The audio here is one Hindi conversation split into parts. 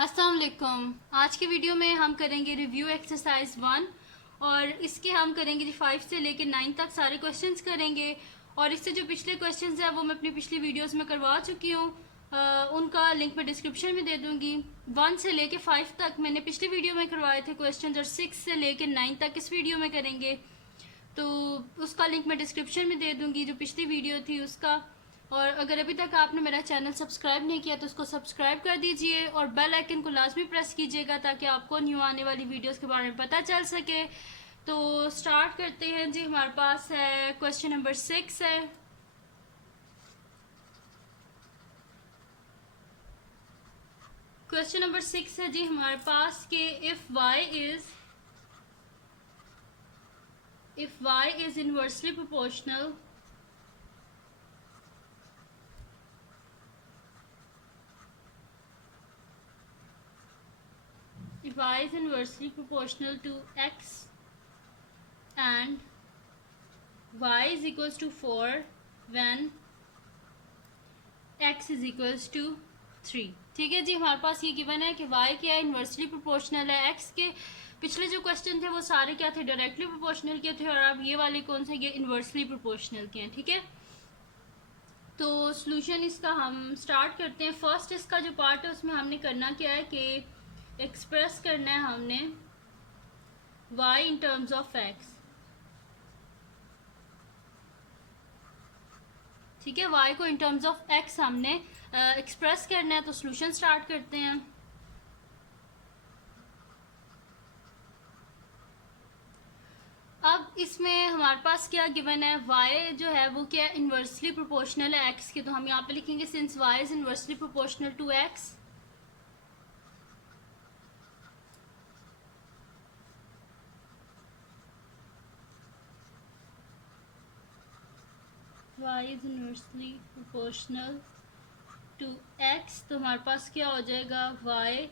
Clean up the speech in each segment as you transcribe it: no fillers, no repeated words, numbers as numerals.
अस्सलाम वालेकुम। आज के वीडियो में हम करेंगे रिव्यू एक्सरसाइज 1 और इसके हम करेंगे जी 5 से लेकर 9 तक सारे क्वेश्चंस करेंगे। और इससे जो पिछले क्वेश्चंस हैं वो मैं अपनी पिछली वीडियोस में करवा चुकी हूँ, उनका लिंक मैं डिस्क्रिप्शन में दे दूँगी। 1 से लेकर 5 तक मैंने पिछली वीडियो में करवाए थे क्वेश्चन, और 6 से लेकर 9 तक इस वीडियो में करेंगे, तो उसका लिंक मैं डिस्क्रिप्शन में दे दूँगी, जो पिछली वीडियो थी उसका। और अगर अभी तक आपने मेरा चैनल सब्सक्राइब नहीं किया तो उसको सब्सक्राइब कर दीजिए और बेल आइकन को लाजमी प्रेस कीजिएगा ताकि आपको न्यू आने वाली वीडियोस के बारे में पता चल सके। तो स्टार्ट करते हैं जी। हमारे पास है क्वेश्चन नंबर 6 है। क्वेश्चन नंबर 6 है जी हमारे पास कि if y is inversely proportional if y is inversely proportional to x and y is equals to 4 when x is equals to 3। ठीक है जी, हमारे पास ये गिवन है कि y क्या है, इन्वर्सली प्रोपोर्शनल है x के। पिछले जो क्वेश्चन थे वो सारे क्या थे, डायरेक्टली प्रोपोर्शनल के थे, और अब ये वाले कौन से, ये इन्वर्सली प्रोपोर्शनल के हैं। ठीक है, तो सॉल्यूशन इसका हम स्टार्ट करते हैं। फर्स्ट इसका जो पार्ट है उसमें हमने करना क्या है कि एक्सप्रेस करना है हमने y in terms of x। ठीक है, y को इन टर्म्स ऑफ x हमने एक्सप्रेस करना है। तो सॉल्यूशन स्टार्ट करते हैं। अब इसमें हमारे पास क्या गिवन है, y जो है वो क्या इन्वर्सली प्रोपोर्शनल है x के, तो हम यहाँ पे लिखेंगे since y is inversely proportional to x, y is inversely proportional to x, तो हमारे पास क्या हो जाएगा, y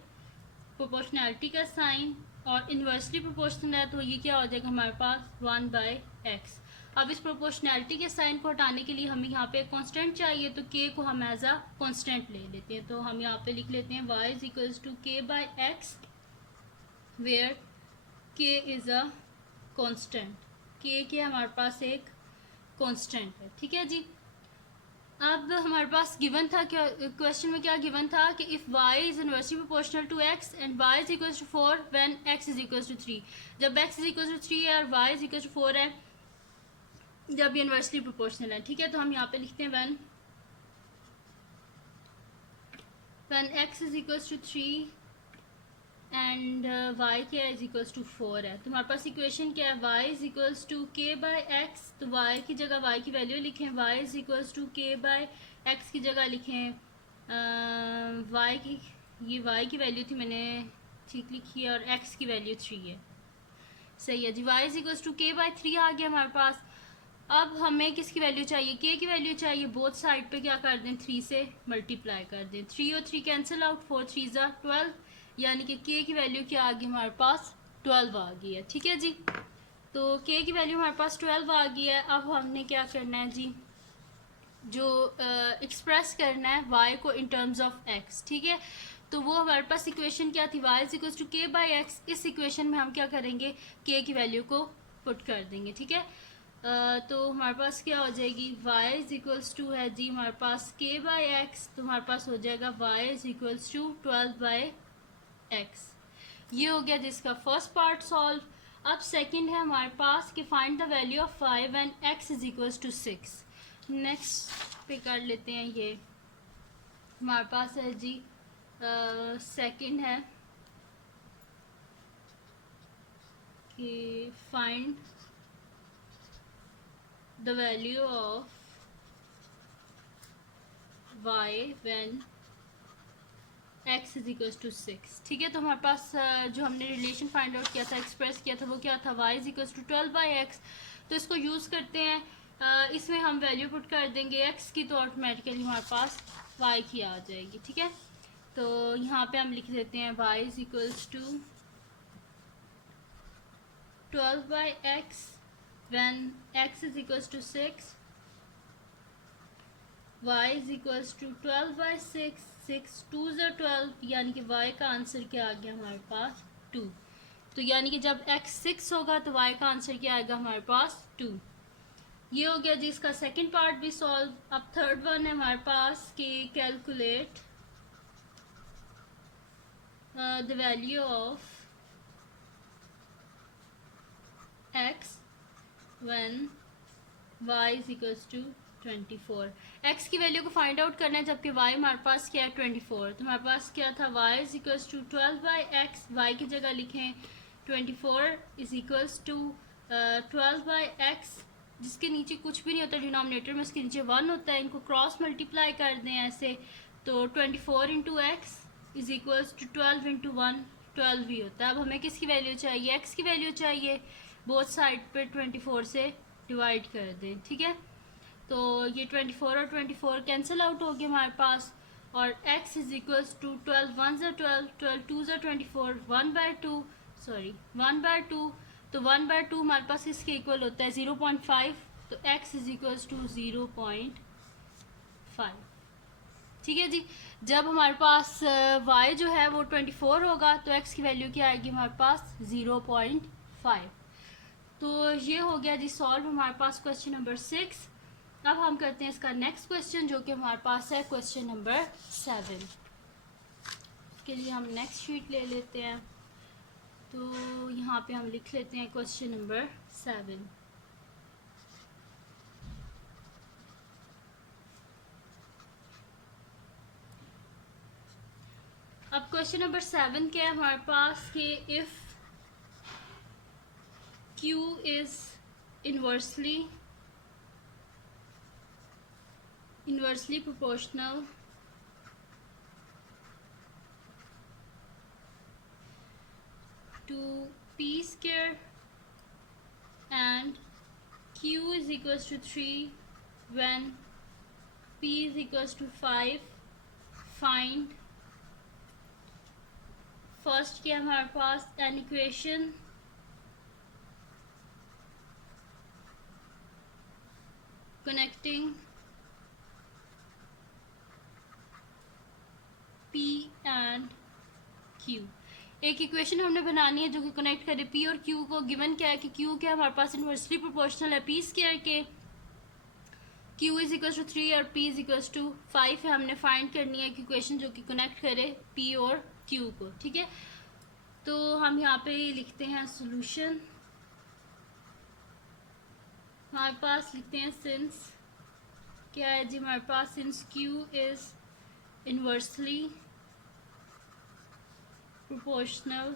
प्रोपोर्शनैलिटी का साइन, और इन्वर्सली प्रोपोर्शनल है तो ये क्या हो जाएगा हमारे पास 1/x। अब इस प्रोपोर्शनैलिटी के साइन को हटाने के लिए हमें यहाँ पे कांस्टेंट चाहिए, तो k को हम एज अ कांस्टेंट ले लेते हैं। तो हम यहाँ पे लिख लेते हैं y is equals to k/x where k is a constant. k के हमारे पास एक कांस्टेंट है। ठीक है जी, अब हमारे पास गिवन था क्या, क्वेश्चन में क्या गिवन था कि if y is inversely proportional to x and y is equal to 4 when x is equal to 3। जब x इज इक्वल टू 3 है और y इज इक्वल टू 4 है, जब ये इनवर्सली प्रोपोर्शनल है। ठीक है, तो हम यहाँ पे लिखते हैं when x is equal to 3 and y क्या इज इक्वल्स टू 4 है। तो हमारे पास इक्वेशन क्या है, y is equals to k/x, तो y की जगह y की वैल्यू लिखें, y is equals to k/x की जगह लिखें y की, ये y की वैल्यू थी मैंने ठीक लिखी है, और x की वैल्यू 3 है। सही है जी, y is equals to k/3 आ गया हमारे पास। अब हमें किसकी वैल्यू चाहिए, k की वैल्यू चाहिए। बोथ साइड पे क्या कर दें, 3 से मल्टीप्लाई कर दें। 3 और 3 कैंसिल आउट, 4 3 ज़ा 12, यानी कि k की वैल्यू क्या आ गई हमारे पास 12 आ गई है। ठीक है जी, तो k की वैल्यू हमारे पास 12 आ गई है। अब हमने क्या करना है जी, जो एक्सप्रेस करना है y को इन टर्म्स ऑफ x। ठीक है, तो वो हमारे पास इक्वेशन क्या थी, y is equals to k/x। इस इक्वेशन में हम क्या करेंगे, k की वैल्यू को पुट कर देंगे। ठीक है, तो हमारे पास क्या हो जाएगी, y इज इक्वल्स टू है जी हमारे पास k/x, तो हमारे पास हो जाएगा y is equals to 12/x। ये हो गया जिसका फर्स्ट पार्ट सॉल्व। अब सेकंड है हमारे पास कि find the value of y when x is equals to 6। Next पे कर लेते हैं, ये हमारे पास है जी सेकंड है कि find the value of y when x is equals to 6। ठीक है, तो हमारे पास जो हमने रिलेशन फाइंड आउट किया था, एक्सप्रेस किया था, वो क्या था, y is equals to 12/x। तो इसको यूज़ करते हैं, इसमें हम वैल्यू पुट कर देंगे x की, तो ऑटोमेटिकली हमारे पास y की आ जाएगी। ठीक है, तो यहाँ पे हम लिख देते हैं y is equals to 12/x when x is equals to 6, y is equals to 12/6 6 2 ज़ा 12, यानी कि y का आंसर क्या आ गया हमारे पास 2। तो यानी कि जब x 6 होगा तो y का आंसर क्या आएगा हमारे पास 2। ये हो गया जी इसका सेकंड पार्ट भी सॉल्व। अब थर्ड वन है हमारे पास कि calculate the value of x when y is equals to 24। x की वैल्यू को फाइंड आउट करना है जबकि y हमारे पास क्या है 24। तो हमारे पास क्या था y is equals to 12/x, y की जगह लिखें 24 is equals to 12/x, जिसके नीचे कुछ भी नहीं होता डिनोमिनेटर में, उसके नीचे 1 होता है। इनको क्रॉस मल्टीप्लाई कर दें ऐसे, तो 24 into x is equals to 12 into 1, 12 ही होता है। अब हमें किसकी वैल्यू चाहिए, x की वैल्यू चाहिए। बोथ साइड पे 24 से डिवाइड कर दें, ठीक है। तो ये 24 और 24 कैंसिल आउट हो गया हमारे पास, और x इज इक्वल्स टू 12 1 ज़ा 12, 12 2 ज़ा 24, 1/2 सॉरी 1/2। तो 1/2 हमारे पास इसके इक्वल होता है 0.5, तो x इज इक्वल्स टू 0.5, ठीक है जी। जब हमारे पास y जो है वो 24 होगा तो x की वैल्यू क्या आएगी हमारे पास 0.5। तो ये हो गया जी सॉल्व हमारे पास क्वेश्चन नंबर 6। अब हम करते हैं इसका नेक्स्ट क्वेश्चन जो कि हमारे पास है क्वेश्चन नंबर 7। के लिए हम नेक्स्ट शीट ले लेते हैं। तो यहाँ पे हम लिख लेते हैं क्वेश्चन नंबर 7। अब क्वेश्चन नंबर 7 क्या है हमारे पास कि if Q is inversely proportional to p square and Q is equals to 3 when p is equals to 5, find first क्या हमारे पास an equation connecting P and Q। एक इक्वेशन हमने बनानी है जो कि कनेक्ट करे P और Q को। गिवन क्या है कि Q क्या हमारे पास इनवर्सली प्रोपोर्शनल है P स्क्वायर के, Q इज इक्वल टू 3 और P इज इक्वल टू 5 है। हमने फाइंड करनी है एक इक्वेशन जो कि कनेक्ट करे P और Q को, ठीक है। तो हम यहाँ पे लिखते हैं सॉल्यूशन। हमारे पास लिखते हैं सिंस क्या है जी हमारे पास, since Q is inversely proportional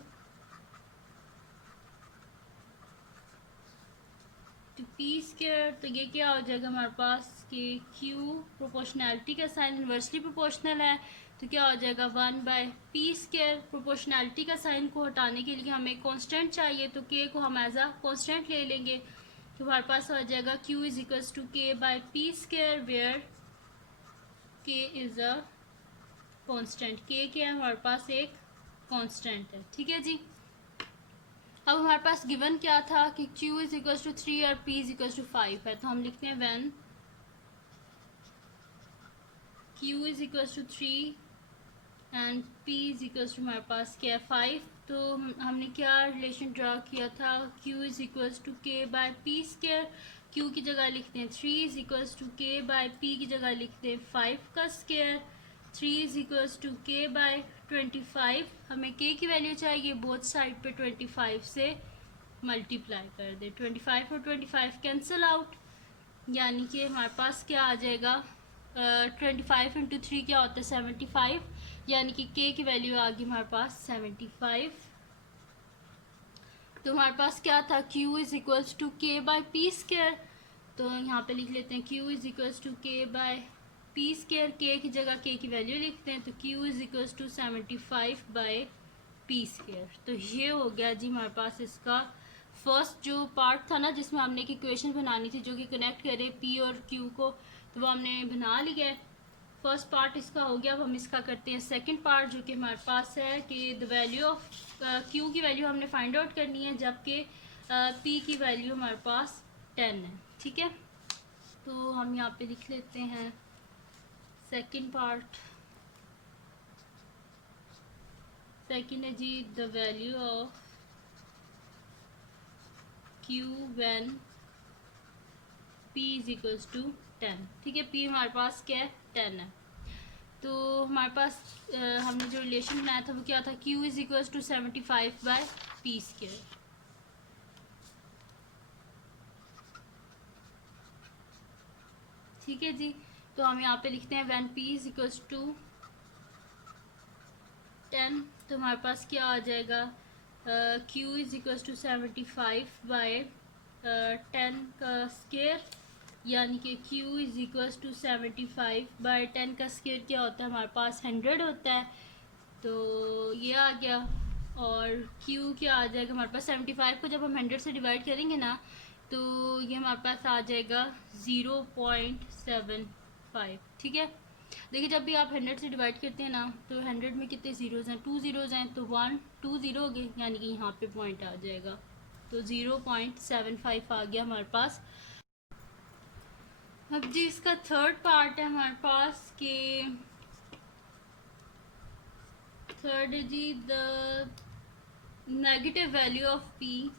to P square, तो ये क्या हो जाएगा हमारे पास कि Q प्रोपोर्शनैलिटी का साइन इनवर्सली प्रोपोर्शनल है, तो क्या हो जाएगा 1/p स्क्वायर। प्रोपोर्शनैलिटी का साइन को हटाने के लिए हमें कांस्टेंट चाहिए, तो k को हम एज अ कांस्टेंट ले लेंगे। तो हमारे पास हो जाएगा Q is equals to k/p square where k is a constant. k क्या है हमारे पास एक कांस्टेंट है, ठीक है जी। अब हमारे पास गिवन क्या था कि Q इज इक्वल्स टू 3 और P इज इक्वल्स टू 5 है, तो हम लिखते हैं when Q is equals to 3 and P is equals to हमारे पास क्या है 5। तो हमने क्या रिलेशन ड्रा किया था, Q is equals to k/p square. Q की जगह लिखते हैं 3 इज इक्वल्स टू k/p की जगह लिखते हैं 5 का square. 3 is equals to k/25। हमें k की वैल्यू चाहिए, बोथ साइड पे 25 से मल्टीप्लाई कर दे। 25 और 25 कैंसिल आउट, यानी कि हमारे पास क्या आ जाएगा 25 इंटू 3 क्या होता है 75, यानी कि k की वैल्यू आ गई हमारे पास 75। तो हमारे पास क्या था Q is equals to k/p square, तो यहाँ पे लिख लेते हैं Q is equals to k/p square. k की जगह k की वैल्यू लिखते हैं, तो Q is equals to 75/p square. तो ये हो गया जी हमारे पास इसका फर्स्ट जो पार्ट था ना, जिसमें हमने एक इक्वेशन बनानी थी जो कि कनेक्ट करे P और Q को, तो वो हमने बना लिया है। फर्स्ट पार्ट इसका हो गया। अब हम इसका करते हैं सेकंड पार्ट जो कि हमारे पास है कि द वैल्यू ऑफ Q की वैल्यू हमने फाइंड आउट करनी है, जबकि P की वैल्यू हमारे पास 10 है, ठीक है। तो हम यहाँ पे लिख लेते हैं सेकंड पार्ट। सेकंड है जी the value of Q when P is equals to 10। ठीक है, P हमारे पास क्या है 10 है। तो हमारे पास हमने जो रिलेशन बनाया था वो क्या था, Q is equals to 75 by P square. ठीक है जी, तो हम यहाँ पे लिखते हैं when P is equals to 10, तो हमारे पास क्या आ जाएगा, Q is equals to 75 by 10 का स्क्वायर, यानी कि Q is equals to 75 by 10 का स्क्वायर क्या होता है हमारे पास 100 होता है। तो ये आ गया, और Q क्या आ जाएगा हमारे पास 75 को जब हम 100 से डिवाइड करेंगे ना तो ये हमारे पास आ जाएगा 0.75। ठीक है, देखिए जब भी आप 100 से डिवाइड करते हैं ना तो 100 में कितने ज़ीरोज़ हैं, 2 ज़ीरोज़ हैं, तो 1 2 ज़ीरो हो गए, यानी कि यहाँ पे पॉइंट आ जाएगा, तो 0.75 आ गया हमारे पास। अब जी इसका थर्ड पार्ट है हमारे पास कि थर्ड है जी the negative value of P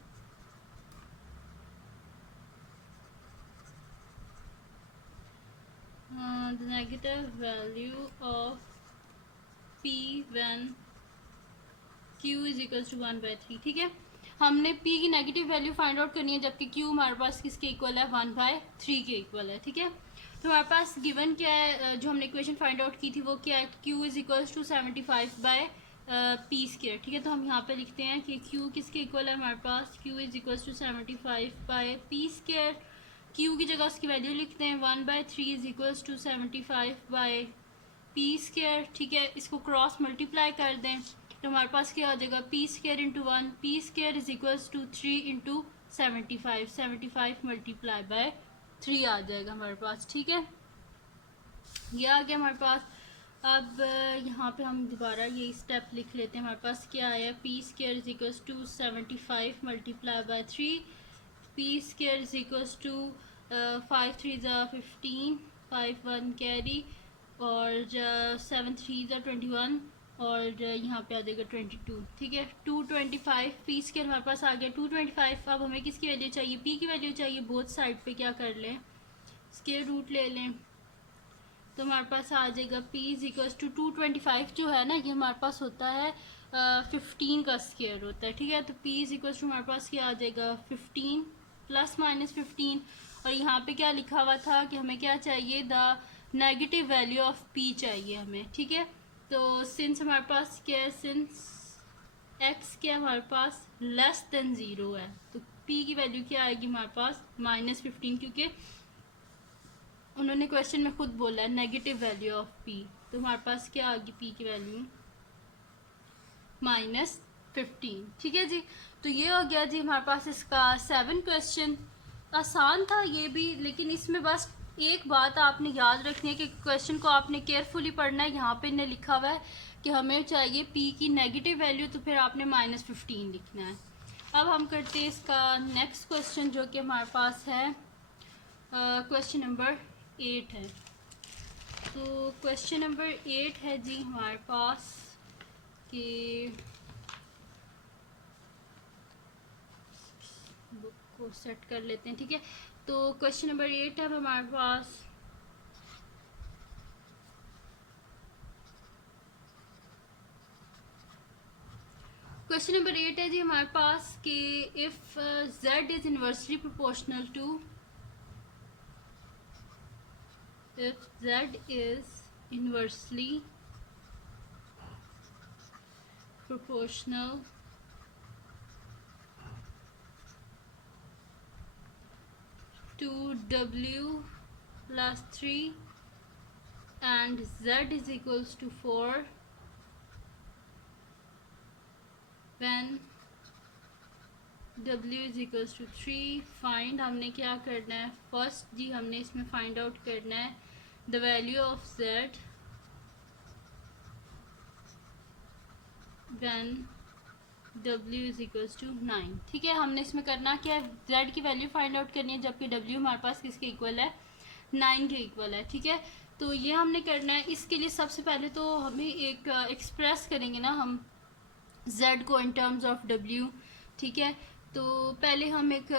the negative value of P when Q is equals to 1/3। ठीक है, हमने P की नेगेटिव वैल्यू फाइंड आउट करनी है, जबकि Q हमारे पास किसके इक्वल है 1/3 के इक्वल है। ठीक है, तो हमारे पास गिवन क्या है, जो हमने इक्वेशन फाइंड आउट की थी वो क्या है, Q is equals to 75 by P square. ठीक है, तो हम यहाँ पे लिखते हैं कि Q किसके इक्वल है हमारे पास, Q is equals to 75 by P square. Q की जगह उसकी वैल्यू लिखते हैं 1/3 is equals to 75 by P square. ठीक है, इसको क्रॉस मल्टीप्लाई कर दें तो हमारे पास क्या आ जाएगा, P square into 1, P square is equals to 3 into 75, 75 multiply by 3 आ जाएगा हमारे पास। ठीक है, ये आ गया हमारे पास। अब यहाँ पे हम दोबारा ये स्टेप लिख लेते हैं, हमारे पास क्या आया, P square is equals to 75 multiply by 3, P square is equals to 5 3 ज़ा 15, 5 1 कैरी, और 7 3 ज़ा 21, और यहाँ पे आ जाएगा 22। ठीक है, 225 पी स्क्वायर हमारे पास आ गया 225। अब हमें किसकी वैल्यू चाहिए, पी की वैल्यू चाहिए। बोथ साइड पे क्या कर लें, स्क्वायर रूट ले लें, तो हमारे पास आ जाएगा P इज इक्वल्स टू 225 जो है ना, ये हमारे पास होता है 15 का स्क्वायर होता है। ठीक है, तो P इज इक्वल्स टू हमारे पास क्या आ जाएगा 15 प्लस माइनस 15, और यहाँ पे क्या लिखा हुआ था कि हमें क्या चाहिए, the negative value of P चाहिए हमें। ठीक है, तो सिंस हमारे पास क्या है, सिंस x क्या हमारे पास लेस देन 0 है, तो P की वैल्यू क्या आएगी हमारे पास -15, क्योंकि उन्होंने क्वेश्चन में खुद बोला है नेगेटिव वैल्यू ऑफ P, तो हमारे पास क्या आ गई P की वैल्यू -15। ठीक है जी, तो ये हो गया जी हमारे पास इसका 7 क्वेश्चन। आसान था ये भी, लेकिन इसमें बस एक बात आपने याद रखनी है कि क्वेश्चन को आपने केयरफुली पढ़ना है। यहाँ पे इन्हें लिखा हुआ है कि हमें चाहिए P की नेगेटिव वैल्यू, तो फिर आपने -15 लिखना है। अब हम करते हैं इसका नेक्स्ट क्वेश्चन, जो कि हमारे पास है क्वेश्चन नंबर 8 है। तो क्वेश्चन नंबर 8 है जी हमारे पास कि बुक को सेट कर लेते हैं। ठीक है, तो क्वेश्चन नंबर 8 है हमारे पास, क्वेश्चन नंबर 8 है जी हमारे पास कि if z is inversely proportional to, if z is inversely proportional to w plus 3 and z is equals to 4 when w is equals to 3, find हमने क्या करना है, फर्स्ट जी हमने इसमें फाइंड आउट करना है the value of z when w is equals to 9। ठीक है, हमने इसमें करना क्या है, z की वैल्यू फाइंड आउट करनी है, जबकि w हमारे पास किसके इक्वल है 9 के इक्वल है। ठीक है, तो ये हमने करना है। इसके लिए सबसे पहले तो हमें एक एक्सप्रेस करेंगे ना हम z को इन टर्म्स ऑफ w, ठीक है। तो पहले हमें एक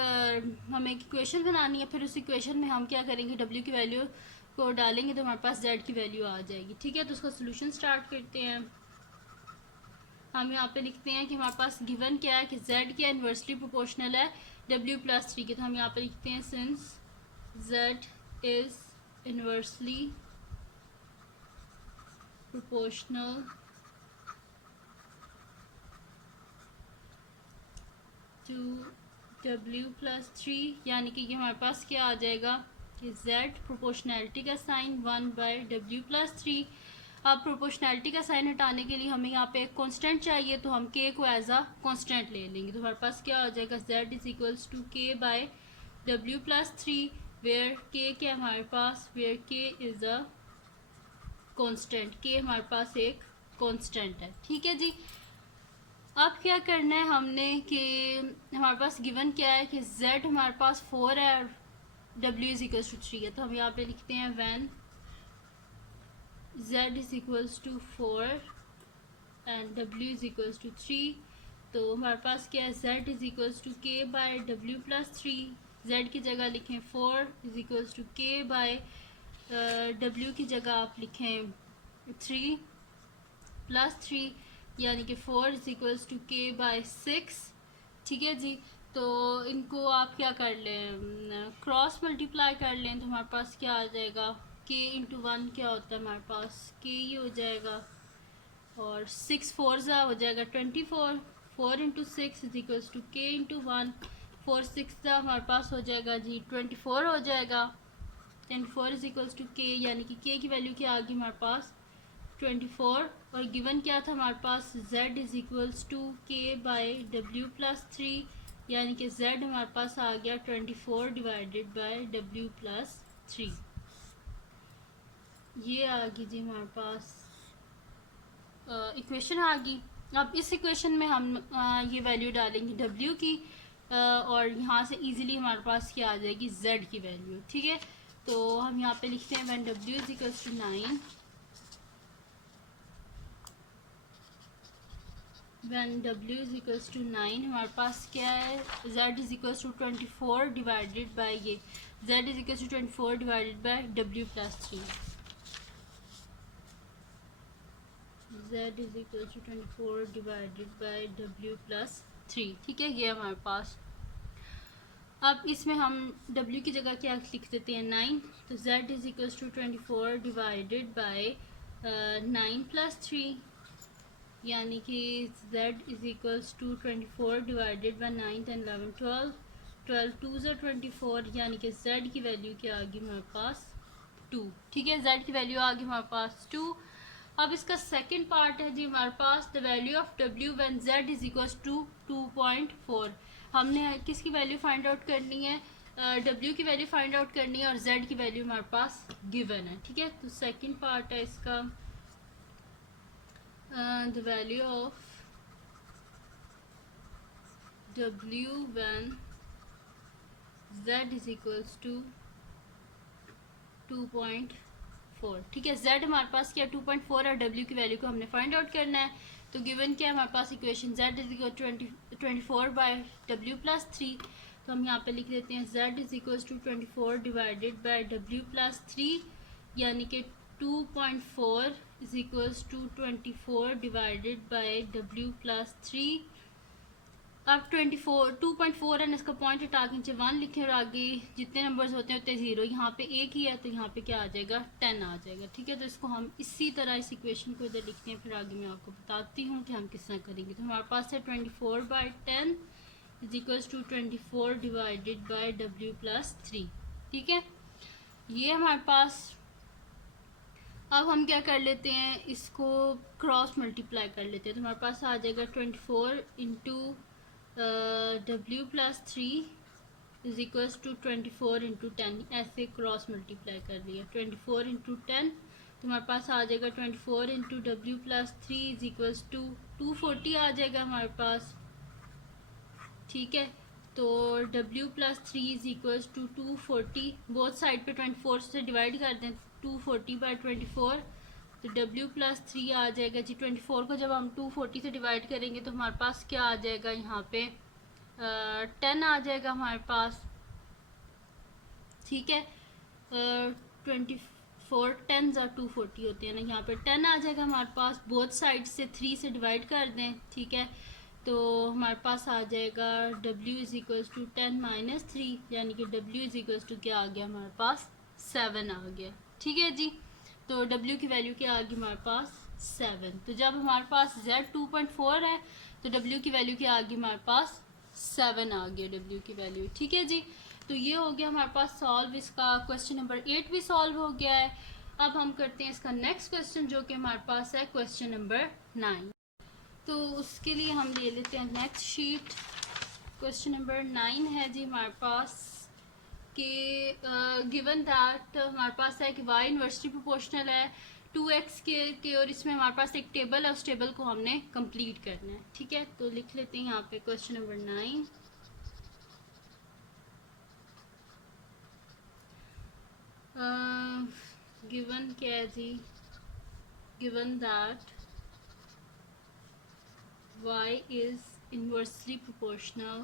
इक्वेशन बनानी है, फिर उस इक्वेशन में हम क्या करेंगे, w की वैल्यू को डालेंगे तो हमारे पास z की वैल्यू आ जाएगी, ठीक है। तो उसका सोल्यूशन स्टार्ट करते हैं। हम यहाँ पे लिखते हैं कि हमारे पास गिवन क्या है कि z क्या इन्वर्सली प्रोपोर्शनल है w+3 के। तो हम यहाँ पे लिखते हैं since z is inversely proportional to w+3, यानी कि हमारे पास क्या आ जाएगा कि z प्रोपोर्शनैलिटी का साइन 1/w+3। अब प्रोपोर्शनैलिटी का साइन हटाने के लिए हमें यहाँ पे एक कांस्टेंट चाहिए, तो हम k को एज अ कांस्टेंट ले लेंगे। तो हमारे पास क्या आ जाएगा, z is equals to k/w+3 where k क्या है हमारे पास, where k is a constant, k हमारे पास एक कांस्टेंट है, ठीक है जी। अब क्या करना है हमने कि हमारे पास गिवन क्या है कि z हमारे पास 4 है और w इज इक्वल्स टू 3 है। तो हम यहाँ पे लिखते हैं when z is equals to 4 and w is equals to 3, तो हमारे पास क्या है, z is equals to k/w+3। z की जगह लिखें 4 इज इक्वल्स टू k/w की जगह आप लिखें 3+3, यानी कि 4 इज इक्वल्स टू k/6, ठीक है जी। तो इनको आप क्या कर लें, क्रॉस मल्टीप्लाई कर लें, तो हमारे पास क्या आ जाएगा, k इंटू 1 क्या होता है हमारे पास, k ही हो जाएगा, और 6 4 ज़ा हो जाएगा 24, 4 into 6 is equals to k into 1, 4 6 ज़ा हमारे पास हो जाएगा जी 24 हो जाएगा, 24 इज इक्वल्स टू k, यानी कि k की वैल्यू क्या आ गई हमारे पास 24, और गिवन क्या था हमारे पास, z is equals to k/w+3, यानी कि z हमारे पास आ गया 24 डिवाइडेड बाय w+3। ये आ गई जी हमारे पास इक्वेशन आ गई। अब इस इक्वेशन में हम ये वैल्यू डालेंगे w की, और यहाँ से इजीली हमारे पास क्या आ जाएगी, z की वैल्यू, ठीक है। तो हम यहाँ पे लिखते हैं when w is equals to 9, when w is equals to 9 हमारे पास क्या है, z is equals to 24 divided bye ये z is equals to 24 divided by w+3, z is equals to 24 divided by w+3, ठीक है। ये हमारे पास, अब इसमें हम w की जगह क्या लिख देते हैं 9, तो z is equals to 24 divided by 9+3, यानी कि z is equals to 24 divided by 9 10 11 12, 12 2 ज़ा 24, यानी कि z की वैल्यू क्या आ गई हमारे पास 2, ठीक है। z की वैल्यू आ गई हमारे पास 2। अब इसका सेकंड पार्ट है जी हमारे पास the value of w when z is equals to 2.4। हमने किसकी वैल्यू फाइंड आउट करनी है, w की वैल्यू फाइंड आउट करनी है, और z की वैल्यू हमारे पास गिवन है, ठीक है। तो सेकंड पार्ट है इसका the value of w when z is equals to 2.4, ठीक है। z हमारे पास क्या 2.4 और w की वैल्यू को हमने फाइंड आउट करना है। तो गिवन क्या है हमारे पास equation z is equal 24 by w+3, तो हम यहाँ पे लिख देते हैं z is equal to 24 divided by w+3, यानी कि 2.4 is equals to 24 divided by w+3। अब 2.4 है, इसका पॉइंट हटा के नीचे 1 लिखे और आगे जितने नंबर्स होते हैं उतने 0, यहाँ पे एक ही है तो यहाँ पे क्या आ जाएगा 10 आ जाएगा, ठीक है। तो इसको हम इसी तरह इस इक्वेशन को इधर लिखते हैं, फिर आगे मैं आपको बताती हूँ कि हम किस तरह करेंगे। तो हमारे पास है 24/10 is equals to 24 divided by w+3, ठीक है। ये हमारे पास, अब हम क्या कर लेते हैं, इसको क्रॉस मल्टीप्लाई कर लेते हैं, तो हमारे पास आ जाएगा 24 into w+3 is equals to 24 into 10, ऐसे क्रॉस मल्टीप्लाई कर लिया 24 इंटू 10, तो हमारे पास आ जाएगा 24 into w+3 is equals to 240 आ जाएगा हमारे पास, ठीक है। तो w+3 is equals to 240, both side पे 24 से डिवाइड कर दें, 240/24, तो w प्लस 3 आ जाएगा जी। 24 को जब हम 240 से डिवाइड करेंगे तो हमारे पास क्या आ जाएगा, यहाँ पे 10 आ जाएगा हमारे पास, ठीक है। 24 10 और 240 होते हैं ना, यहाँ पे 10 आ जाएगा हमारे पास। बोथ साइड से 3 से डिवाइड कर दें, ठीक है, तो हमारे पास आ जाएगा w is equals to 10 minus 3, यानी कि w इज़ इक्वल्स टू क्या आ गया हमारे पास, 7 आ गया, ठीक है जी। तो w की वैल्यू क्या आ गई हमारे पास, 7। तो जब हमारे पास z 2.4 है तो w की वैल्यू क्या आ गई हमारे पास, 7 आ गया w की वैल्यू, ठीक है जी। तो ये हो गया हमारे पास सॉल्व, इसका क्वेश्चन नंबर 8 भी सॉल्व हो गया है। अब हम करते हैं इसका नेक्स्ट क्वेश्चन, जो कि हमारे पास है क्वेश्चन नंबर 9। तो उसके लिए हम ले लेते हैं नेक्स्ट शीट। क्वेश्चन नंबर 9 है जी हमारे पास कि गिवन दैट हमारे पास है कि y इन्वर्सली प्रोपोर्शनल है 2x के और इसमें हमारे पास एक टेबल है, उस टेबल को हमने कंप्लीट करना है, ठीक है। तो लिख लेते हैं यहाँ पे क्वेश्चन नंबर 9। गिवन क्या है जी, given that y is inversely proportional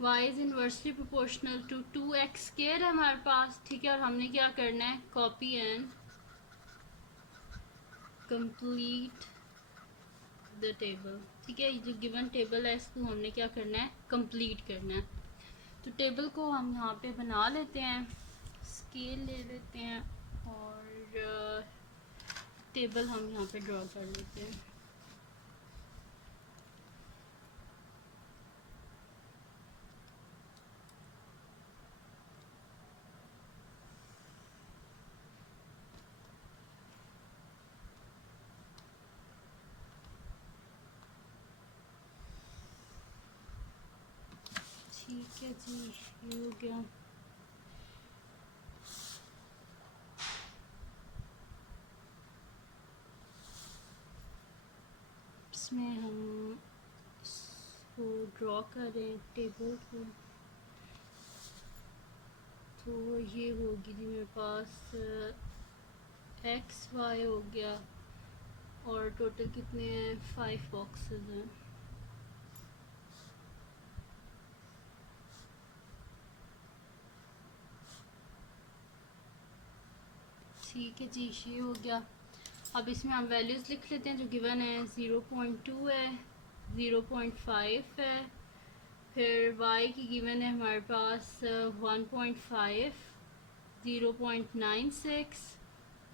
y is inversely proportional to 2x square है हमारे पास, ठीक है। और हमने क्या करना है, copy and complete the table, ठीक है। ये जो गिवन टेबल है इसको हमने क्या करना है, कंप्लीट करना है। तो टेबल को हम यहाँ पे बना लेते हैं, स्केल ले लेते हैं और टेबल हम यहाँ पे ड्रॉ कर लेते हैं। ठीक है जी, ये हो गया। इसमें हम इसको ड्रॉ करें टेबल को, तो ये होगी जी मेरे पास एक्स वाई हो गया और टोटल कितने हैं, 5 बॉक्सेस हैं। ठीक है जी, ये हो गया। अब इसमें हम वैल्यूज़ लिख लेते हैं जो गिवन है। 0.2 है, 0.5 है, फिर y की गिवन है हमारे पास 1.5, 0.96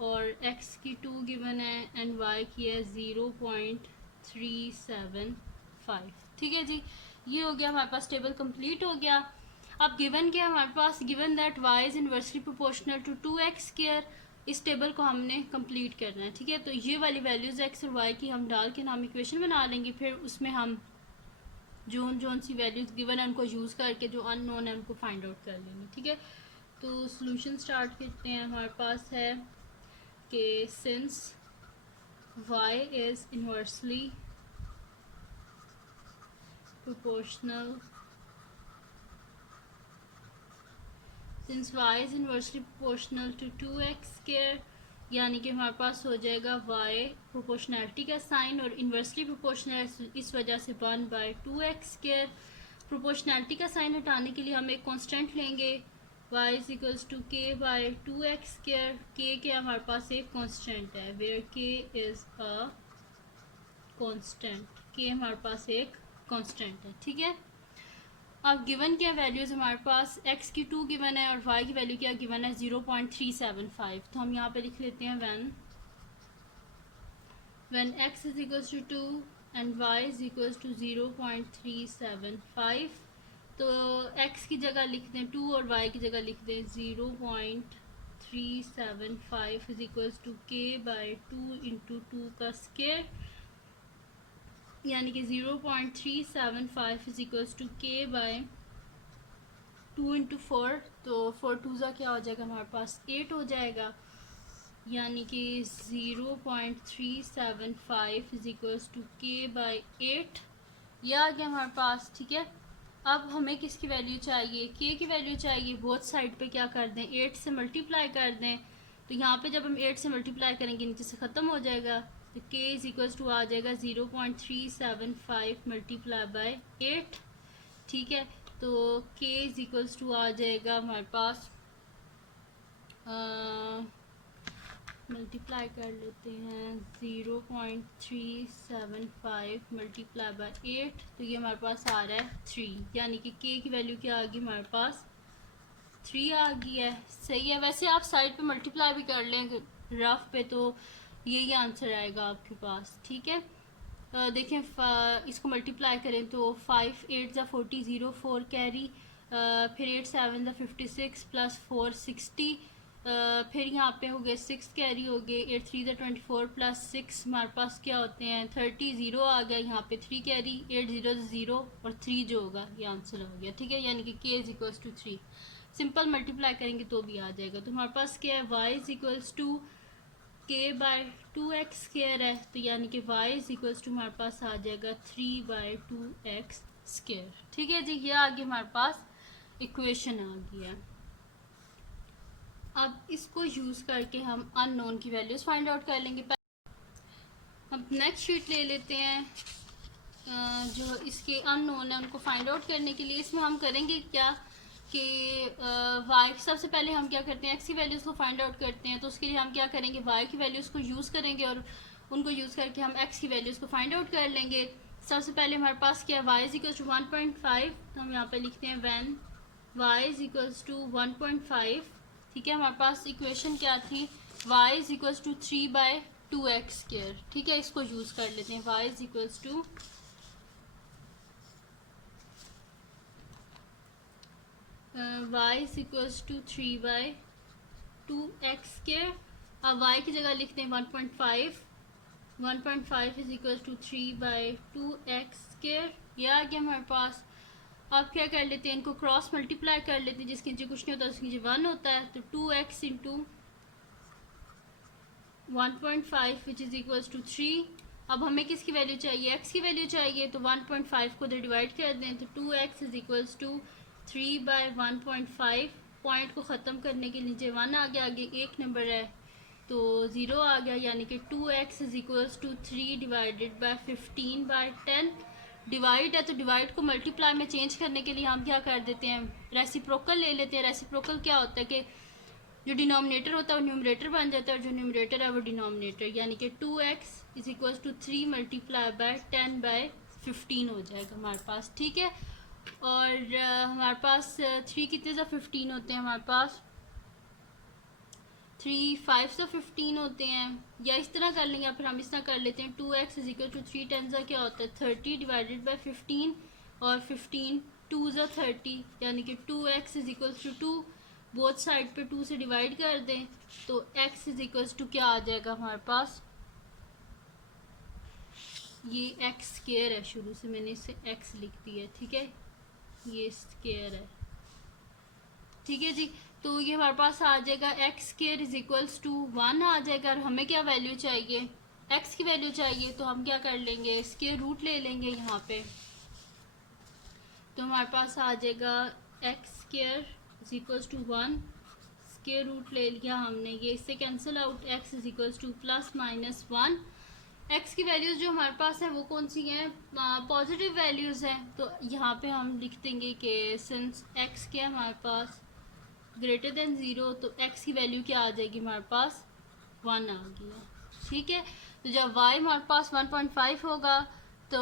और x की 2 गिवन है एंड y की है 0.375, ठीक है जी। ये हो गया हमारे पास, टेबल कंप्लीट हो गया। अब गिवन क्या हमारे पास, given that y is inversely proportional to 2x square, इस टेबल को हमने कंप्लीट करना है, ठीक है। तो ये वाली वैल्यूज़ x और y की हम डाल के हम इक्वेशन बना लेंगे, फिर उसमें हम जोन सी वैल्यूज़ गिवन है उनको यूज़ करके जो अननोन है उनको फाइंड आउट कर लेंगे, ठीक है। तो सॉल्यूशन स्टार्ट करते हैं। हमारे पास है कि since y is inversely proportional, since y is inversely proportional to 2x square, यानी कि हमारे पास हो जाएगा y प्रोपोर्शनैलिटी का साइन और इन्वर्सली प्रोपोर्शनल इस वजह से 1/2x स्क्वायर। प्रोपोर्शनैलिटी का साइन हटाने के लिए हम एक कांस्टेंट लेंगे, y is equals to k/2x square. k के हमारे पास एक कांस्टेंट है, where k is a constant, k हमारे पास एक कांस्टेंट है, ठीक है। अब गिवन क्या वैल्यूज़ हमारे पास, x की 2 गिवन है और y की वैल्यू क्या गिवन है 0.375। तो हम यहाँ पे लिख लेते हैं when x is equals to 2 and y is equals to 0.375। तो x की जगह लिख दें 2 और y की जगह लिख दें 0.375 is equals to k/2 into 2 का स्क्वायर, यानी कि 0.375 is equals to k/2 into 4। तो 4 2 क्या हो जाएगा हमारे पास 8 हो जाएगा, यानी कि 0.375 इज इक्वल्स टू k/8, यह आ गया हमारे पास, ठीक है। अब हमें किसकी वैल्यू चाहिए, के की वैल्यू चाहिए। बोथ साइड पे क्या कर दें, 8 से मल्टीप्लाई कर दें। तो यहाँ पे जब हम 8 से मल्टीप्लाई करेंगे नीचे से ख़त्म हो जाएगा, तो के इज इक्वल्स टू आ जाएगा 0.375 मल्टीप्लाई बाय 8। ठीक है, तो के इज इक्वल्स टू आ जाएगा हमारे पास, मल्टीप्लाई कर लेते हैं 0.375 मल्टीप्लाई बाय 8, तो ये हमारे पास आ रहा है 3, यानी कि के की वैल्यू क्या आ गई हमारे पास 3 आ गई है। सही है, वैसे आप साइड पे मल्टीप्लाई भी कर लें रफ पे, तो यही आंसर आएगा आपके पास। ठीक है, देखें इसको मल्टीप्लाई करें तो 5 8 ज़ा 40 0 4 कैरी, फिर 8 7 ज़ा 56 प्लस 4 60, फिर यहाँ पे हो गए 6 कैरी हो गए, 8 3 ज़ा 24 प्लस 6 हमारे पास क्या होते हैं 30, 0 आ गया, यहाँ पे 3 कैरी, 8 0 0 और 3 जो होगा ये आंसर हो गया। ठीक है, यानी कि K is equals to 3। Simple multiply करेंगे तो भी आ जाएगा। तो हमारे पास क्या है, वाई इज इक्वल्स टू के बाय 2x स्क्वायर है, तो यानी कि y इज इक्वल्स टू हमारे पास आ जाएगा 3 बाय 2x स्क्वायर। ठीक है जी, ये आगे हमारे पास इक्वेशन आ गई है। अब इसको यूज़ करके हम अननोन की वैल्यूज़ फाइंड आउट कर लेंगे। हम नेक्स्ट शीट ले लेते हैं, जो इसके अननोन है उनको फाइंड आउट करने के लिए। इसमें हम करेंगे क्या कि वाई, सबसे पहले हम क्या करते हैं, एक्स की वैल्यूज़ को फाइंड आउट करते हैं। तो उसके लिए हम क्या करेंगे, वाई की वैल्यूज़ को यूज़ करेंगे और उनको यूज़ करके हम एक्स की वैल्यूज़ को फाइंड आउट कर लेंगे। सबसे पहले हमारे पास क्या है, वाई इज इक्वल्स टू 1.5, तो हम यहाँ पे लिखते हैं when Y is equals to 1.5। ठीक है, हमारे पास इक्वेशन क्या थी, Y is equals to 3 by 2x square. ठीक है, इसको यूज़ कर लेते हैं, Y is equals to y is equals to 3 by 2x square. अब y की जगह लिखते हैं 1.5, 1.5 is equals to 3 by 2x square, यह आ गया हमारे पास। अब क्या कर लेते हैं, इनको क्रॉस मल्टीप्लाई कर लेते हैं, जिसके नीचे कुछ नहीं होता उसके नीचे 1 होता है। तो 2x into 1.5 which is equals to 3। अब हमें किसकी वैल्यू चाहिए, x की वैल्यू चाहिए, तो 1.5 को डिवाइड कर दें, तो 2x is equals to 3 by 1.5। Point को ख़त्म करने के नीचे 1 आ गया, आगे एक नंबर है तो 0 आ गया, यानी कि 2x is equals to 3 divided by 15 by 10। Divide है तो डिवाइड को मल्टीप्लाई में चेंज करने के लिए हम क्या कर देते हैं, रेसिप्रोकल ले लेते हैं। रेसिप्रोकल क्या होता है कि जो डिनोमिनेटर होता है वो न्यूमरेटर बन जाता है और जो न्यूमरेटर है वो डिनोमिनेटर, यानी कि 2x is equals to 3 multiply by 10 by 15 हो जाएगा हमारे पास। ठीक है, और हमारे पास 3 कितने सा 15 होते हैं, हमारे पास 3 5 सा 15 होते हैं, या इस तरह कर लेंगे, या फिर हम इस तरह कर लेते हैं 2x इज इक्वल टू 3 10 सा क्या होता है 30 डिवाइडेड बाय 15, और 15 2 सा 30, यानी कि 2x is equal to 2, both side पे 2 से डिवाइड कर दें तो x इज इक्वल टू क्या आ जाएगा हमारे पास, ये x स्क्वायर है, शुरू से मैंने इसे x लिख दिया। ठीक है, ये स्क्वायर है। ठीक है जी, तो ये हमारे पास आ जाएगा x square is equals to 1 आ जाएगा। और हमें क्या वैल्यू चाहिए, x की वैल्यू चाहिए, तो हम क्या कर लेंगे, स्क्वायर रूट ले लेंगे यहाँ पे। तो हमारे पास आ जाएगा x square is equals to 1, square root ले लिया हमने, ये इससे cancel out, x is equals to plus minus 1। x की वैल्यूज़ जो हमारे पास है वो कौन सी हैं, पॉजिटिव वैल्यूज़ हैं। तो यहाँ पे हम लिख देंगे कि सिंस x क्या है हमारे पास ग्रेटर देन 0, तो x की वैल्यू क्या आ जाएगी हमारे पास 1 आ गई है। ठीक है, तो जब y हमारे पास 1.5 होगा तो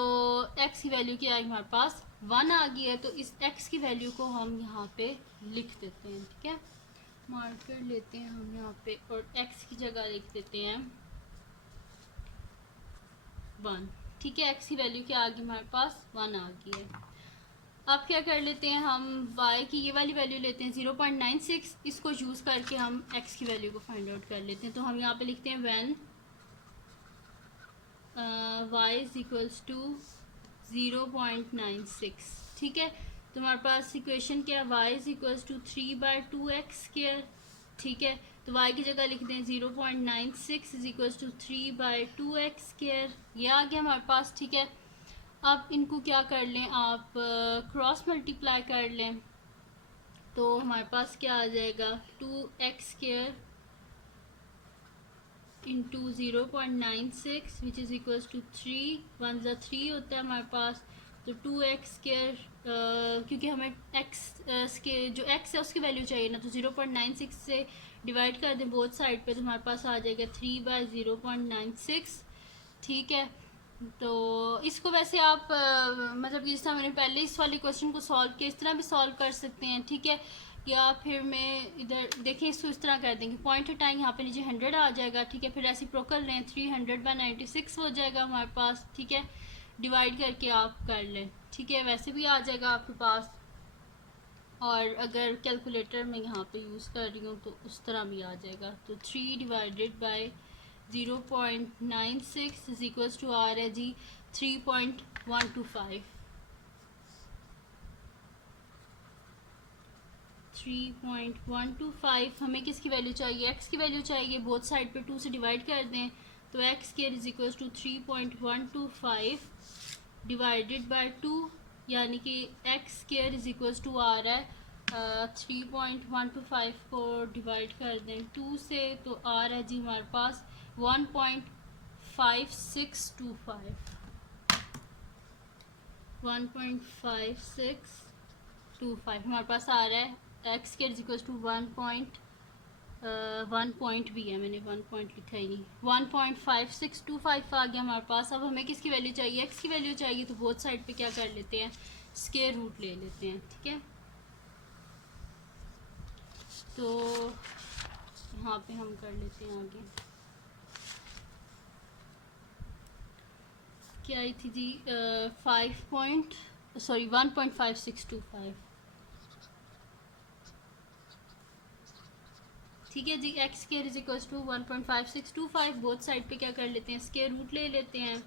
x की वैल्यू क्या आएगी हमारे पास 1 आ गई है। तो इस x की वैल्यू को हम यहाँ पे लिख देते हैं। ठीक है, मार्कर लेते हैं हम यहाँ पे और x की जगह लिख देते हैं 1। ठीक है, x की वैल्यू क्या आ गई हमारे पास 1 आ गई है। अब क्या कर लेते हैं, हम y की ये वाली वैल्यू लेते हैं 0.96, इसको यूज़ करके हम x की वैल्यू को फाइंड आउट कर लेते हैं। तो हम यहाँ पे लिखते हैं when y is equals to 0.96। ठीक है, तो हमारे पास इक्वेशन क्या है, y is equals to 3 by 2x square. ठीक है, तो y की जगह लिखते हैं 0.96 is equals to 3 by 2x square, ये आ गया हमारे पास। ठीक है, अब इनको क्या कर लें आप, क्रॉस मल्टीप्लाई कर लें, तो हमारे पास क्या आ जाएगा 2x² into 0.96 which is equals to 3 1 ज़ा 3 होता है हमारे पास। तो 2x², क्योंकि हमें x के जो x है उसकी वैल्यू चाहिए ना, तो 0.96 से डिवाइड कर दें बोथ साइड पे, तो हमारे पास आ जाएगा 3/0.96। ठीक है, तो इसको वैसे आप मतलब जिस तरह मैंने पहले इस वाले क्वेश्चन को सॉल्व किया इस तरह भी सॉल्व कर सकते हैं। ठीक है, या फिर मैं इधर देखें इसको इस तरह कर देंगे, पॉइंट हटाएंगे, यहाँ पे नीचे 100 आ जाएगा। ठीक है, फिर ऐसे प्रोकर लें 300/96 हो जाएगा हमारे पास। ठीक है, डिवाइड करके आप कर लें। ठीक है, वैसे भी आ जाएगा आपके पास, और अगर कैलकुलेटर में यहाँ पे यूज़ कर रही हूँ तो उस तरह भी आ जाएगा। तो 3/0.96 इज इक्वल्स टू आर है जी 3.125। 3.125 हमें किसकी वैल्यू चाहिए, x की वैल्यू चाहिए। बोथ साइड पे 2 से डिवाइड कर दें, तो x² is equals to 3.125 divided by 2, यानी कि x² इज इक्वल्स टू आ रहा है 3.125 को डिवाइड कर दें 2 से, तो आ रहा है जी हमारे पास 1.5625 1.5625 हमारे पास आ रहा है। x² is equals to 1 point भी है, मैंने 1 पॉइंट लिखा ही नहीं, 1.5625 आ गया हमारे पास। अब हमें किसकी वैल्यू चाहिए, x की वैल्यू चाहिए, तो बोथ साइड पे क्या कर लेते हैं, स्क्वायर रूट ले लेते हैं। ठीक है, तो यहाँ पे हम कर लेते हैं आगे, क्या आई थी जी 1.5625। ठीक है जी, x² is equals to 1.5625, both side पे क्या कर लेते हैं, स्क्वायर रूट ले लेते हैं।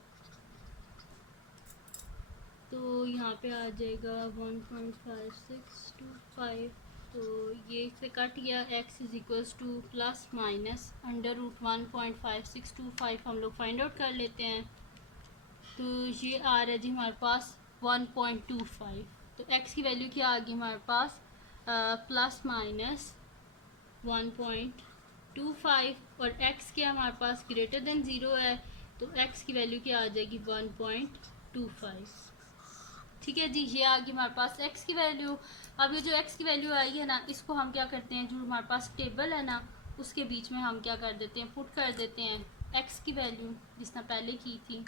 तो यहाँ पे आ जाएगा 1.5625, तो ये से कट गया, x is equals to plus minus √1.5625 हम लोग फाइंड आउट कर लेते हैं। तो ये आ रहा है जी हमारे पास 1.25। तो x की वैल्यू क्या आ गई हमारे पास, प्लस माइनस 1.25, और x क्या हमारे पास ग्रेटर देन 0 है, तो x की वैल्यू क्या आ जाएगी 1.25। ठीक है जी, ये आ गई हमारे पास x की वैल्यू। अब ये जो x की वैल्यू आई है ना, इसको हम क्या करते हैं, जो हमारे पास टेबल है ना उसके बीच में हम क्या कर देते हैं, पुट कर देते हैं x की वैल्यू जिसने पहले की थी।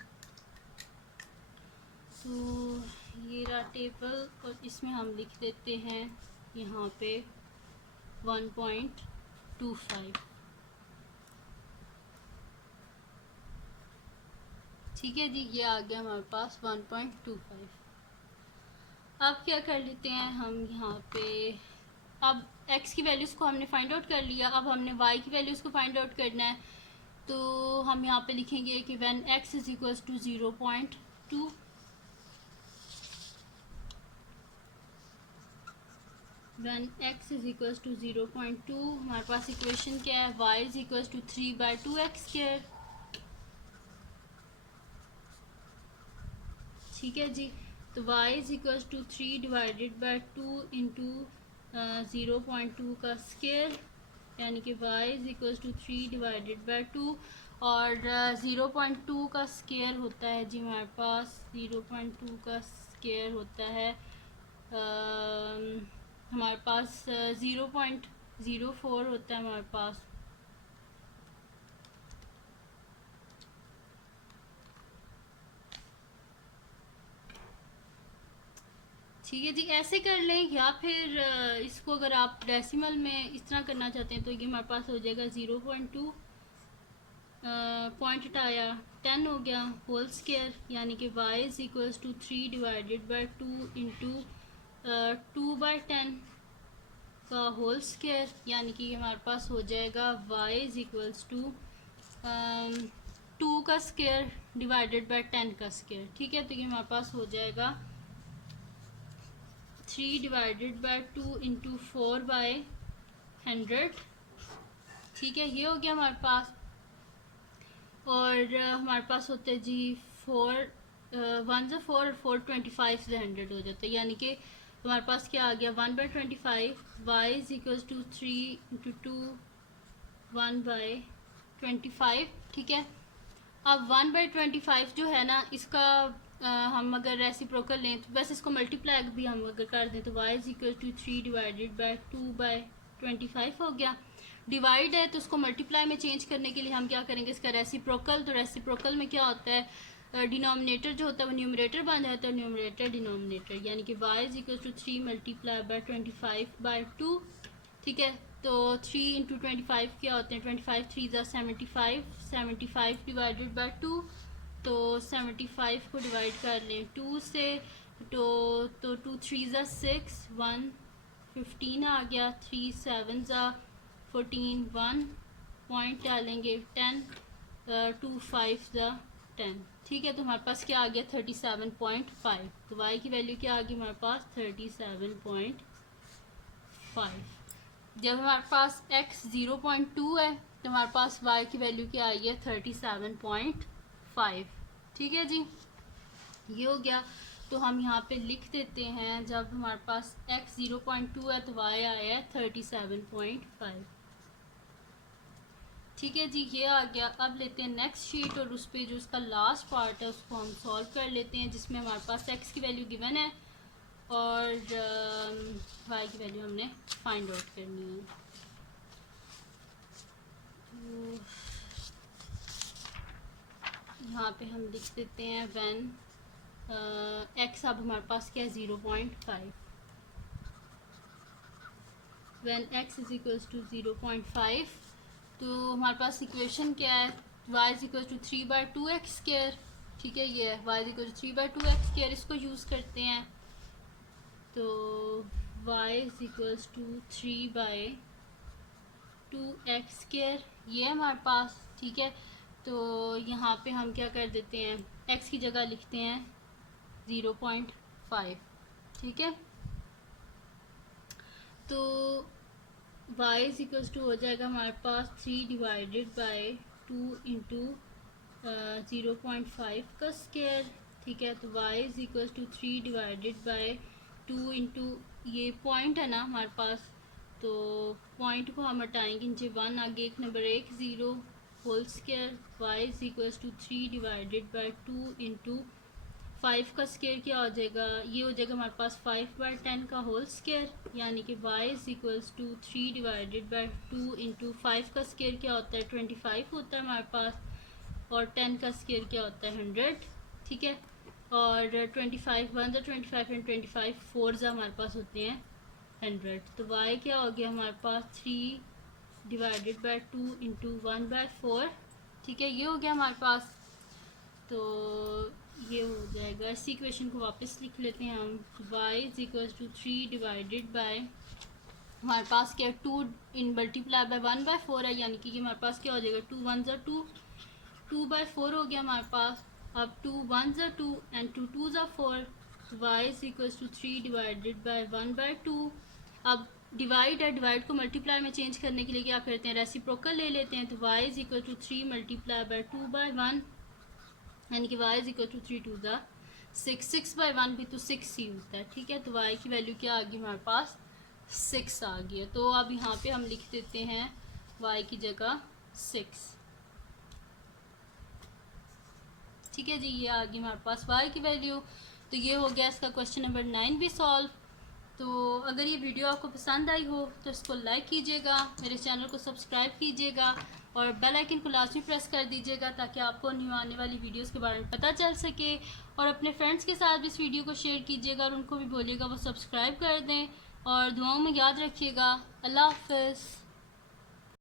तो ये रहा टेबल, और इसमें हम लिख देते हैं यहाँ पे 1.25। ठीक है जी, ये आ गया हमारे पास 1.25। अब क्या कर लेते हैं हम यहाँ पे, अब x की वैल्यूज़ को हमने फाइंड आउट कर लिया, अब हमने y की वैल्यूज़ को फाइंड आउट करना है। तो हम यहाँ पे लिखेंगे कि when x is equals to 0.2, when x is equals to 0.2 हमारे पास इक्वेशन क्या है, y is equals to 3/2x²। ठीक है जी, तो y is equals to 3 divided by 2 into 0.2 का स्क्वायर, यानी कि y is equals to 3 divided by 2, और 0.2 का स्क्वायर होता है जी हमारे पास, 0.2 का स्क्वायर होता है हमारे पास 0.04 होता है हमारे पास। ठीक है जी, ऐसे कर लें, या फिर इसको अगर आप डेसिमल में इस तरह करना चाहते हैं तो ये हमारे पास हो जाएगा 0.2 पॉइंट हटाया 10 हो गया होल स्क्वायर, यानी कि y is equals to 3 divided by 2 into 2/10 का होल स्क्वायर, यानी कि हमारे पास हो जाएगा y इज इक्वल्स टू 2 का स्क्वायर डिवाइडेड बाय 10 का स्क्वायर। ठीक है, तो ये हमारे पास हो जाएगा 3 डिवाइडेड बाय 2 इंटू 4/100। ठीक है, ये हो गया हमारे पास, और हमारे पास होते हैं जी 4 1 ज़ा 4 और 4 25 से 100 हो जाता है, यानी कि हमारे पास क्या आ गया 1/25 y is equals to 3 into 2 1/25। ठीक है, अब 1/25 जो है ना इसका हम अगर रेसिप्रोकल लें तो वैसे इसको मल्टीप्लाई भी हम अगर कर दें तो y is equal to 3 divided by 2/25 हो गया। डिवाइड है तो उसको मल्टीप्लाई में चेंज करने के लिए हम क्या करेंगे इसका रेसिप्रोकल, तो रेसिप्रोकल में क्या होता है डिनोमिनेटर जो होता है वो न्यूमरेटर बन जाता है, न्यूमरेटर डिनोमिनेटर, यानी कि y is equal to 3 multiply by 25/2। ठीक है, तो 3 इंटू 25 क्या होते हैं 25 3 ज़ा 75 डिवाइडेड बाई 2, तो 75 को डिवाइड कर लें 2 से तो 2 3 ज़ा 6 1 15 आ गया, 3 7 ज़ा 14 1 पॉइंट डालेंगे 10 2 5 ज़ा 10। ठीक है, तो हमारे पास क्या आ गया 37.5। तो y की वैल्यू क्या आ गई हमारे पास 37.5। जब हमारे पास x 0.2 है तो हमारे पास y की वैल्यू क्या आई है 37.5। ठीक है जी, ये हो गया। तो हम यहाँ पे लिख देते हैं जब हमारे पास x 0.2 है तो y आया है 37.5। ठीक है जी, ये आ गया। अब लेते हैं नेक्स्ट शीट और उस पर जो उसका लास्ट पार्ट है उसको हम सॉल्व कर लेते हैं, जिसमें हमारे पास x की वैल्यू गिवन है और y की वैल्यू हमने फाइंड आउट करनी है। तो यहाँ पे हम लिख देते हैं व्हेन x अब हमारे पास क्या है 0.5, when x is equals to 0.5 तो हमारे पास इक्वेशन क्या है y is equal to 3/2x²। ठीक है, ये है y is equal to 3/2x², इसको यूज़ करते हैं तो y is equals to 3/2x², ये है हमारे पास। ठीक है, तो यहाँ पे हम क्या कर देते हैं x की जगह लिखते हैं 0.5। ठीक है, तो y इज इक्वल्स टू हो जाएगा हमारे पास 3 डिवाइडेड बाई 2 इंटू 0.5 का स्क्वायर। ठीक है, तो y is equals to 3 divided by 2 into ये पॉइंट है ना हमारे पास, तो पॉइंट को हम हटाएंगे नीचे 1 आगे एक number 1 0 whole square, y is equals to 3 divided by 2 into 5 का स्क्वायर क्या हो जाएगा, ये हो जाएगा हमारे पास 5/10 का होल स्क्वायर, यानी कि y is equals to 3 divided by 2 into 5 का स्क्वायर क्या होता है 25 होता है हमारे पास, और 10 का स्क्वायर क्या होता है 100। ठीक है, और 25 1 ज़ा 25 एंड 25 4 ज़ा हमारे पास होते हैं 100, तो y क्या हो गया हमारे पास 3 डिवाइडेड बाई 2 इंटू 1/4। ठीक है, ये हो गया हमारे पास। तो ये हो जाएगा, इसी इक्वेशन को वापस लिख लेते हैं हम, y is equal to 3 divided by हमारे पास क्या 2 इन मल्टीप्लाई बाय 1/4 है, यानी कि ये हमारे पास क्या हो जाएगा 2 1 ज़ा 2 2/4 हो गया हमारे पास। अब 2 1 ज़ा 2 एंड 2 2 ज़ा 4, y is equal to 3 divided by 1/2। अब डिवाइड है, डिवाइड को मल्टीप्लाई में चेंज करने के लिए क्या करते हैं रेसिप्रोकल ले लेते हैं, तो y is equal to 3 multiply by 2/1, यानी कि y इज इक्वल टू 3 2 ज़ा 6 6/1 भी तो 6 ही होता है। ठीक है, तो y की वैल्यू क्या आ गई हमारे पास 6 आ गई है। तो अब यहाँ पे हम लिख देते हैं y की जगह 6। ठीक है जी, ये आ गई हमारे पास y की वैल्यू। तो ये हो गया इसका क्वेश्चन नंबर 9 भी सॉल्व। तो अगर ये वीडियो आपको पसंद आई हो तो इसको लाइक कीजिएगा, मेरे चैनल को सब्सक्राइब कीजिएगा और बेल आइकन को लाजमी प्रेस कर दीजिएगा ताकि आपको न्यू आने वाली वीडियोस के बारे में पता चल सके। और अपने फ्रेंड्स के साथ भी इस वीडियो को शेयर कीजिएगा और उनको भी बोलिएगा वो सब्सक्राइब कर दें, और दुआओं में याद रखिएगा। अल्लाह हाफ़िज़।